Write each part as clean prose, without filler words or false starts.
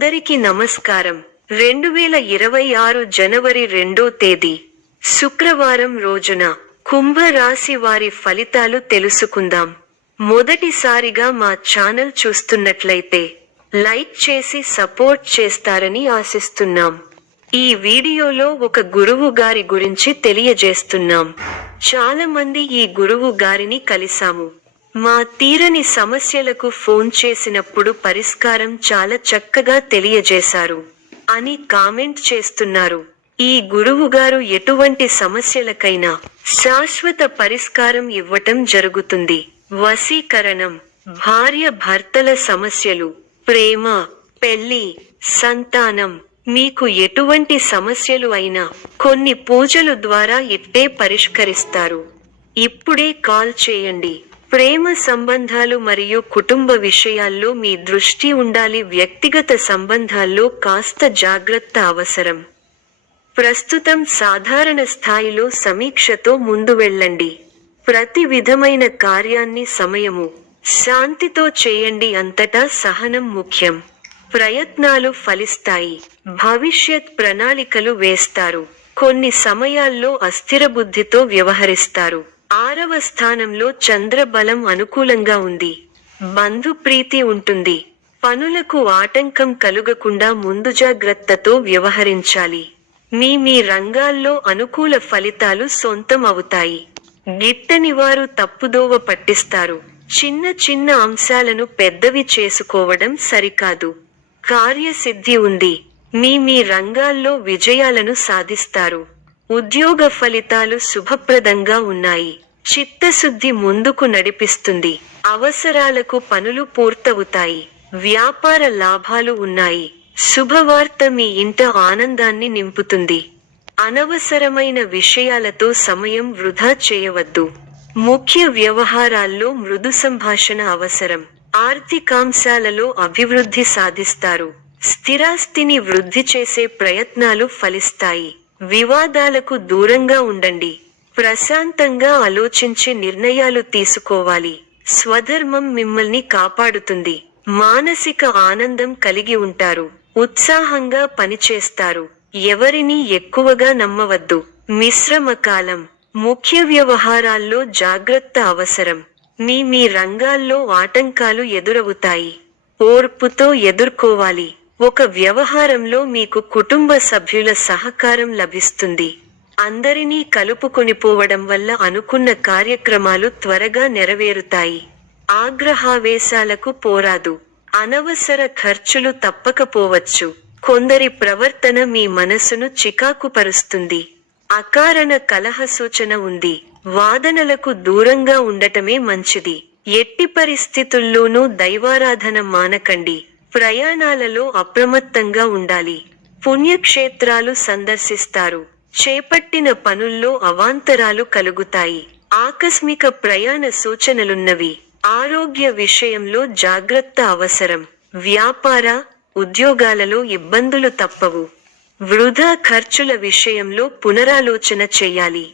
అందరికీ నమస్కారం. 2026 జనవరి 2వ తేదీ శుక్రవారం రోజున కుంభ రాశి వారి ఫలితాలు తెలుసుకుందాం. మొదటిసారిగా మా ఛానల్ చూస్తున్నట్లయితే లైక్ చేసి సపోర్ట్ చేస్తారని ఆశిస్తున్నాం. ఈ వీడియోలో ఒక గురువు గారి గురించి తెలియజేస్తున్నాం. చాలా మంది ఈ గురువు గారిని కలిసాము. మా తీరని సమస్యలకు ఫోన్ చేసినప్పుడు పరిష్కారం చాలా చక్కగా తెలియజేశారు అని కామెంట్ చేస్తున్నారు. ఈ గురువుగారు ఎటువంటి సమస్యలకైనా శాశ్వత పరిష్కారం ఇవ్వటం జరుగుతుంది. వశీకరణం, భార్య భర్తల సమస్యలు, ప్రేమ, పెళ్లి, సంతానం, మీకు ఎటువంటి సమస్యలు అయినా కొన్ని పూజలు ద్వారా ఇట్టే పరిష్కరిస్తారు. ఇప్పుడే కాల్ చేయండి. ప్రేమ సంబంధాలు మరియు కుటుంబ విషయాల్లో మీ దృష్టి ఉండాలి. వ్యక్తిగత సంబంధాల్లో కాస్త జాగ్రత్త అవసరం. ప్రస్తుతం సాధారణ స్థాయిలో సమీక్షతో ముందు వెళ్ళండి. ప్రతి విధమైన కార్యాన్ని సమయము, శాంతితో చేయండి. అంతటా సహనం ముఖ్యం. ప్రయత్నాలు ఫలిస్తాయి. భవిష్యత్ ప్రణాళికలు వేస్తారు. కొన్ని సమయాల్లో అస్థిర బుద్ధితో వ్యవహరిస్తారు. 6వ స్థానంలో చంద్రబలం అనుకూలంగా ఉంది. బంధు ప్రీతి ఉంటుంది. పనులకు ఆటంకం కలుగకుండా ముందు జాగ్రత్తతో వ్యవహరించాలి. మీ రంగాల్లో అనుకూల ఫలితాలు సొంతం అవుతాయి. గిట్టని వారు తప్పుదోవ పట్టిస్తారు. చిన్న చిన్న అంశాలను పెద్దవి చేసుకోవడం సరికాదు. కార్యసిద్ధి ఉంది. మీ రంగాల్లో విజయాలను సాధిస్తారు. ఉద్యోగ ఫలితాలు శుభప్రదంగా ఉన్నాయి. చిత్తశుద్ధి ముందుకు నడిపిస్తుంది. అవసరాలకు పనులు పూర్తవుతాయి. వ్యాపార లాభాలు ఉన్నాయి. శుభవార్త మీ ఇంట ఆనందాన్ని నింపుతుంది. అనవసరమైన విషయాలతో సమయం వృధా చేయవద్దు. ముఖ్య వ్యవహారాల్లో మృదు సంభాషణ అవసరం. ఆర్థికాంశాలలో అభివృద్ధి సాధిస్తారు. స్థిరాస్తిని వృద్ధి చేసే ప్రయత్నాలు ఫలిస్తాయి. వివాదాలకు దూరంగా ఉండండి. ప్రశాంతంగా ఆలోచించి నిర్ణయాలు తీసుకోవాలి. స్వధర్మం మిమ్మల్ని కాపాడుతుంది. మానసిక ఆనందం కలిగి ఉంటారు. ఉత్సాహంగా పనిచేస్తారు. ఎవరినీ ఎక్కువగా నమ్మవద్దు. మిశ్రమ కాలం. ముఖ్య వ్యవహారాల్లో జాగ్రత్త అవసరం. మీ రంగాల్లో ఆటంకాలు ఎదురవుతాయి. ఓర్పుతో ఎదుర్కోవాలి. ఒక వ్యవహారంలో మీకు కుటుంబ సభ్యుల సహకారం లభిస్తుంది. అందరినీ కలుపుకొనిపోవడం వల్ల అనుకున్న కార్యక్రమాలు త్వరగా నెరవేరుతాయి. ఆగ్రహావేశాలకు పోరాదు. అనవసర ఖర్చులు తప్పకపోవచ్చు. కొందరి ప్రవర్తన మీ మనసును చికాకుపరుస్తుంది. అకారణ కలహ సూచన ఉంది. వాదనలకు దూరంగా ఉండటమే మంచిది. ఎట్టి పరిస్థితుల్లోనూ దైవారాధన మానకండి. ప్రయాణాలలో అప్రమత్తంగా ఉండాలి. పుణ్యక్షేత్రాలు సందర్శిస్తారు. చేపట్టిన పనుల్లో అవాంతరాలు కలుగుతాయి. ఆకస్మిక ప్రయాణ సూచనలున్నవి. ఆరోగ్య విషయంలో జాగ్రత్త అవసరం. వ్యాపార, ఉద్యోగాలలో ఇబ్బందులు తప్పవు. వృధా ఖర్చుల విషయంలో పునరాలోచన చేయాలి.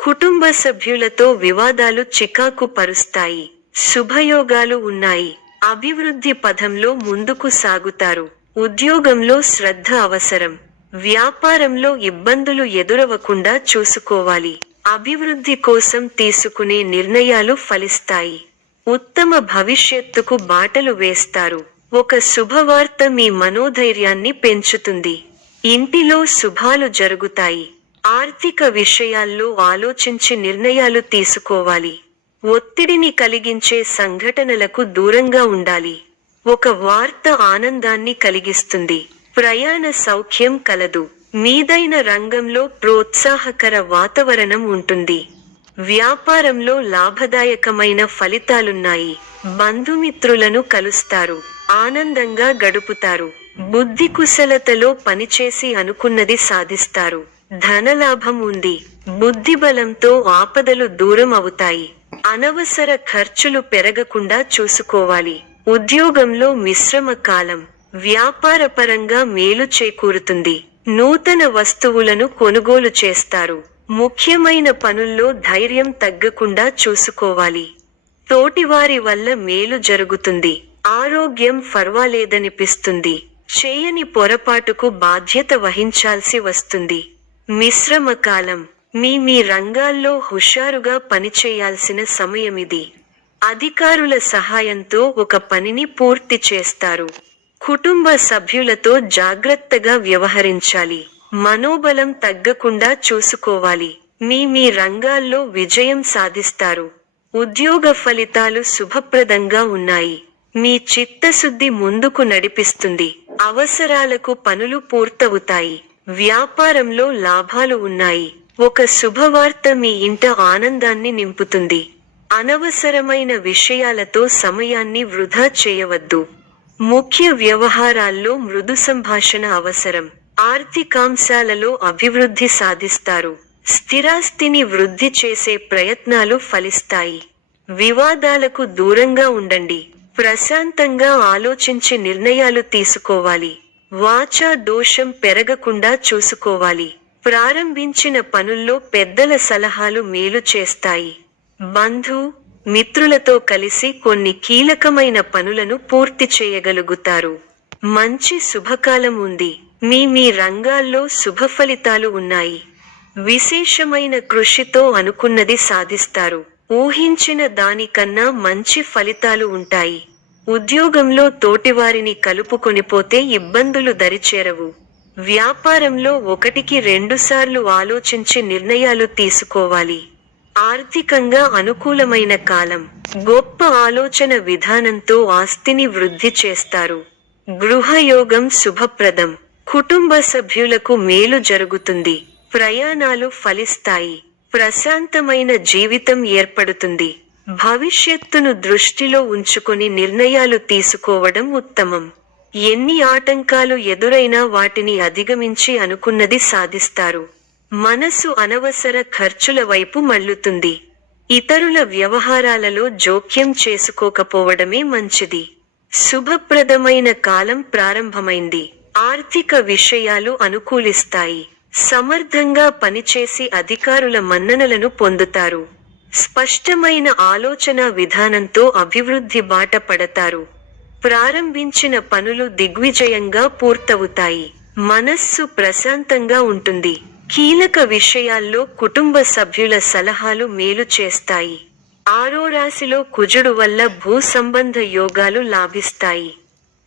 కుటుంబ సభ్యులతో వివాదాలు చికాకు పరుస్తాయి. శుభయోగాలు ఉన్నాయి. అభివృద్ధి పథంలో ముందుకు సాగుతారు. ఉద్యోగంలో శ్రద్ధ అవసరం. వ్యాపారంలో ఇబ్బందులు ఎదురవకుండా చూసుకోవాలి. అభివృద్ధి కోసం తీసుకునే నిర్ణయాలు ఫలిస్తాయి. ఉత్తమ భవిష్యత్తుకు బాటలు వేస్తారు. ఒక శుభవార్త మీ మనోధైర్యాన్ని పెంచుతుంది. ఇంటిలో శుభాలు జరుగుతాయి. ఆర్థిక విషయాల్లో ఆలోచించి నిర్ణయాలు తీసుకోవాలి. ఒత్తిడిని కలిగించే సంఘటనలకు దూరంగా ఉండాలి. ఒక వార్త ఆనందాన్ని కలిగిస్తుంది. ప్రయాణ సౌఖ్యం కలదు. మీదైన రంగంలో ప్రోత్సాహకర వాతావరణం ఉంటుంది. వ్యాపారంలో లాభదాయకమైన ఫలితాలున్నాయి. బంధుమిత్రులను కలుస్తారు. ఆనందంగా గడుపుతారు. బుద్ధి కుశలతలో పనిచేసి అనుకున్నది సాధిస్తారు. ధనలాభం ఉంది. బుద్ధిబలంతో ఆపదలు దూరం అవుతాయి. అనవసర ఖర్చులు పెరగకుండా చూసుకోవాలి. ఉద్యోగంలో మిశ్రమ కాలం. వ్యాపారపరంగా మేలు చేకూరుతుంది. నూతన వస్తువులను కొనుగోలు చేస్తారు. ముఖ్యమైన పనుల్లో ధైర్యం తగ్గకుండా చూసుకోవాలి. తోటివారి వల్ల మేలు జరుగుతుంది. ఆరోగ్యం ఫర్వాలేదనిపిస్తుంది. చేయని పొరపాటుకు బాధ్యత వహించాల్సి వస్తుంది. మిశ్రమ కాలం. మీ రంగాల్లో హుషారుగా పనిచేయాల్సిన సమయమిది. అధికారుల సహాయంతో ఒక పనిని పూర్తి చేస్తారు. కుటుంబ సభ్యులతో జాగ్రత్తగా వ్యవహరించాలి. మనోబలం తగ్గకుండా చూసుకోవాలి. మీ రంగాల్లో విజయం సాధిస్తారు. ఉద్యోగ ఫలితాలు శుభప్రదంగా ఉన్నాయి. మీ చిత్తశుద్ధి ముందుకు నడిపిస్తుంది. అవసరాలకు పనులు పూర్తవుతాయి. వ్యాపారంలో లాభాలు ఉన్నాయి. ఒక శుభవార్త మీ ఇంట ఆనందాన్ని నింపుతుంది. అనవసరమైన విషయాలతో సమయాన్ని వృధా చేయవద్దు. ముఖ్య వ్యవహారాల్లో మృదు సంభాషణ అవసరం. ఆర్థికాంశాలలో అభివృద్ధి సాధిస్తారు. స్థిరాస్తిని వృద్ధి చేసే ప్రయత్నాలు ఫలిస్తాయి. వివాదాలకు దూరంగా ఉండండి. ప్రశాంతంగా ఆలోచించి నిర్ణయాలు తీసుకోవాలి. వాచా దోషం పెరగకుండా చూసుకోవాలి. ప్రారంభించిన పనుల్లో పెద్దల సలహాలు మేలు చేస్తాయి. మిత్రులతో కలిసి కొన్ని కీలకమైన పనులను పూర్తి చేయగలుగుతారు. మంచి శుభకాలం ఉంది. మీ రంగాల్లో శుభఫలితాలు ఉన్నాయి. విశేషమైన కృషితో అనుకున్నది సాధిస్తారు. ఊహించిన దానికన్నా మంచి ఫలితాలు ఉంటాయి. ఉద్యోగంలో తోటివారిని కలుపుకొనిపోతే ఇబ్బందులు దరిచేరవు. వ్యాపారంలో 1-2 సార్లు ఆలోచించి నిర్ణయాలు తీసుకోవాలి. ఆర్థికంగా అనుకూలమైన కాలం. గొప్ప ఆలోచన విధానంతో ఆస్తిని వృద్ధి చేస్తారు. గృహయోగం శుభప్రదం. కుటుంబ సభ్యులకు మేలు జరుగుతుంది. ప్రయాణాలు ఫలిస్తాయి. ప్రశాంతమైన జీవితం ఏర్పడుతుంది. భవిష్యత్తును దృష్టిలో ఉంచుకొని నిర్ణయాలు తీసుకోవడం ఉత్తమం. ఎన్ని ఆటంకాలు ఎదురైనా వాటిని అధిగమించి అనుకున్నది సాధిస్తారు. మనసు అనవసర ఖర్చుల వైపు మళ్లుతుంది. ఇతరుల వ్యవహారాలలో జోక్యం చేసుకోకపోవడమే మంచిది. శుభప్రదమైన కాలం ప్రారంభమైంది. ఆర్థిక విషయాలు అనుకూలిస్తాయి. సమర్థంగా పనిచేసి అధికారుల మన్ననలను పొందుతారు. స్పష్టమైన ఆలోచన విధానంతో అభివృద్ధి బాట పడతారు. ప్రారంభించిన పనులు దిగ్విజయంగా పూర్తవుతాయి. మనస్సు ప్రశాంతంగా ఉంటుంది. కీలక విషయాల్లో కుటుంబ సభ్యుల సలహాలు మేలు చేస్తాయి. 6వ రాశిలో కుజుడు వల్ల భూ సంబంధ యోగాలు లాభిస్తాయి.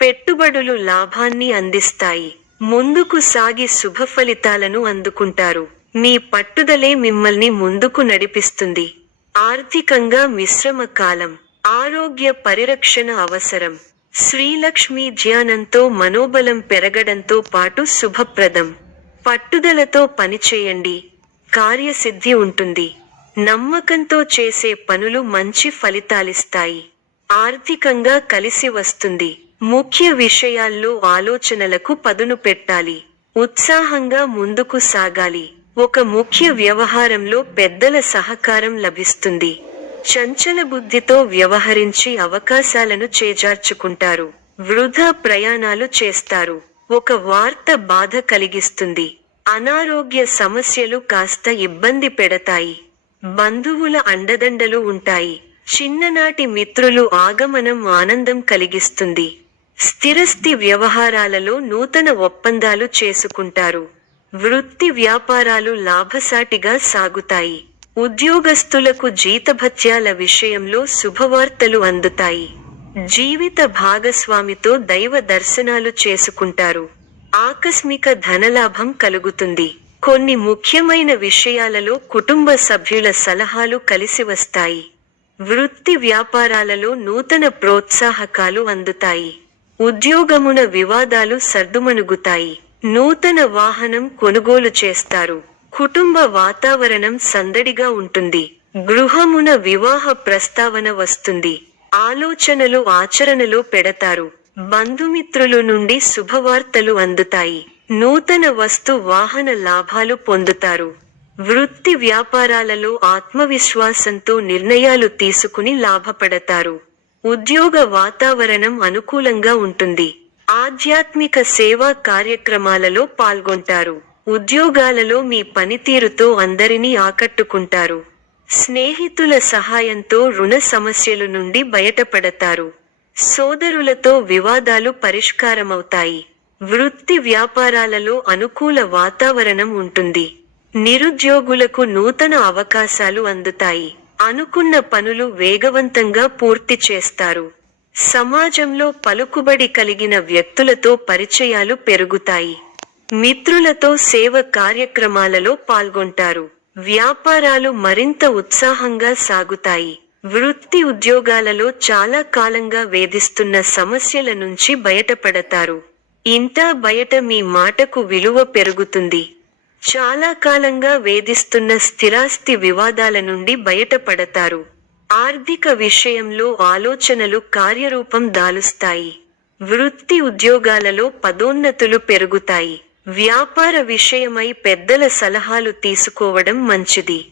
పెట్టుబడులు లాభాన్ని అందిస్తాయి. ముందుకు సాగి శుభఫలితాలను అందుకుంటారు. మీ పట్టుదలే మిమ్మల్ని ముందుకు నడిపిస్తుంది. ఆర్థికంగా మిశ్రమ కాలం. ఆరోగ్య పరిరక్షణ అవసరం. శ్రీలక్ష్మీ ధ్యానంతో మనోబలం పెరగడంతో పాటు శుభప్రదం. పట్టుదలతో పనిచేయండి. కార్యసిద్ధి ఉంటుంది. నమ్మకంతో చేసే పనులు మంచి ఫలితాలిస్తాయి. ఆర్థికంగా కలిసి వస్తుంది. ముఖ్య విషయాల్లో ఆలోచనలకు పదును పెట్టాలి. ఉత్సాహంగా ముందుకు సాగాలి. ఒక ముఖ్య వ్యవహారంలో పెద్దల సహకారం లభిస్తుంది. చంచల బుద్ధితో వ్యవహరించి అవకాశాలను చేజార్చుకుంటారు. వృధా ప్రయాణాలు చేస్తారు. ఒక వార్త బాధ కలిగిస్తుంది. అనారోగ్య సమస్యలు కాస్త ఇబ్బంది పెడతాయి. బంధువుల అండదండలు ఉంటాయి. చిన్ననాటి మిత్రులు ఆగమనం ఆనందం కలిగిస్తుంది. స్థిరస్థి వ్యవహారాలలో నూతన ఒప్పందాలు చేసుకుంటారు. వృత్తి వ్యాపారాలు లాభసాటిగా సాగుతాయి. ఉద్యోగస్తులకు జీతభత్యాల విషయంలో శుభవార్తలు అందుతాయి. జీవిత భాగస్వామితో దైవ దర్శనాలు చేసుకుంటారు. ఆకస్మిక ధనలాభం కలుగుతుంది. కొన్ని ముఖ్యమైన విషయాలలో కుటుంబ సభ్యుల సలహాలు కలిసి వస్తాయి. వృత్తి వ్యాపారాలలో నూతన ప్రోత్సాహకాలు అందుతాయి. ఉద్యోగమున వివాదాలు సర్దుమణుగుతాయి. నూతన వాహనం కొనుగోలు చేస్తారు. కుటుంబ వాతావరణం సందడిగా ఉంటుంది. గృహమున వివాహ ప్రస్తావన వస్తుంది. ఆలోచనలు ఆచరణలో పెడతారు. బంధుమిత్రుల నుండి శుభవార్తలు అందుతాయి. నూతన వస్తు వాహన లాభాలు పొందుతారు. వృత్తి వ్యాపారాలలో ఆత్మవిశ్వాసంతో నిర్ణయాలు తీసుకుని లాభపడతారు. ఉద్యోగ వాతావరణం అనుకూలంగా ఉంటుంది. ఆధ్యాత్మిక సేవా కార్యక్రమాలలో పాల్గొంటారు. ఉద్యోగాలలో మీ పనితీరుతో అందరినీ ఆకట్టుకుంటారు. స్నేహితుల సహాయంతో రుణ సమస్యల నుండి బయటపడతారు. సోదరులతో వివాదాలు పరిష్కారమవుతాయి. వృత్తి వ్యాపారాలలో అనుకూల వాతావరణం ఉంటుంది. నిరుద్యోగులకు నూతన అవకాశాలు అందుతాయి. అనుకున్న పనులు వేగవంతంగా పూర్తి చేస్తారు. సమాజంలో పలుకుబడి కలిగిన వ్యక్తులతో పరిచయాలు పెరుగుతాయి. మిత్రులతో సేవ కార్యక్రమాలలో పాల్గొంటారు. వ్యాపారాలు మరింత ఉత్సాహంగా సాగుతాయి. వృత్తి ఉద్యోగాలలో చాలా కాలంగా వేధిస్తున్న సమస్యల నుంచి బయటపడతారు. ఇంటా బయట మీ మాటకు విలువ పెరుగుతుంది. చాలా కాలంగా వేధిస్తున్న స్థిరాస్తి వివాదాల నుండి బయటపడతారు. ఆర్థిక విషయంలో ఆలోచనలు కార్యరూపం దాలుస్తాయి. వృత్తి ఉద్యోగాలలో పదోన్నతులు పెరుగుతాయి. వ్యాపార విషయమై పెద్దల సలహాలు తీసుకోవడం మంచిది.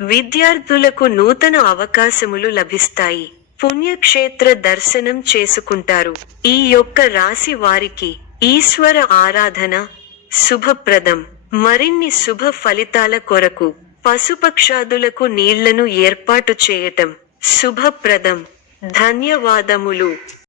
విద్యార్థులకు నూతన అవకాశములు లభిస్తాయి. పుణ్యక్షేత్ర దర్శనం చేసుకుంటారు. ఈ యొక్క రాశి వారికి ఈశ్వర ఆరాధన శుభప్రదం. మరిన్ని శుభ ఫలితాల కొరకు పశుపక్షాదులకు నీళ్లను ఏర్పాటు చేయటం శుభప్రదం. ధన్యవాదములు.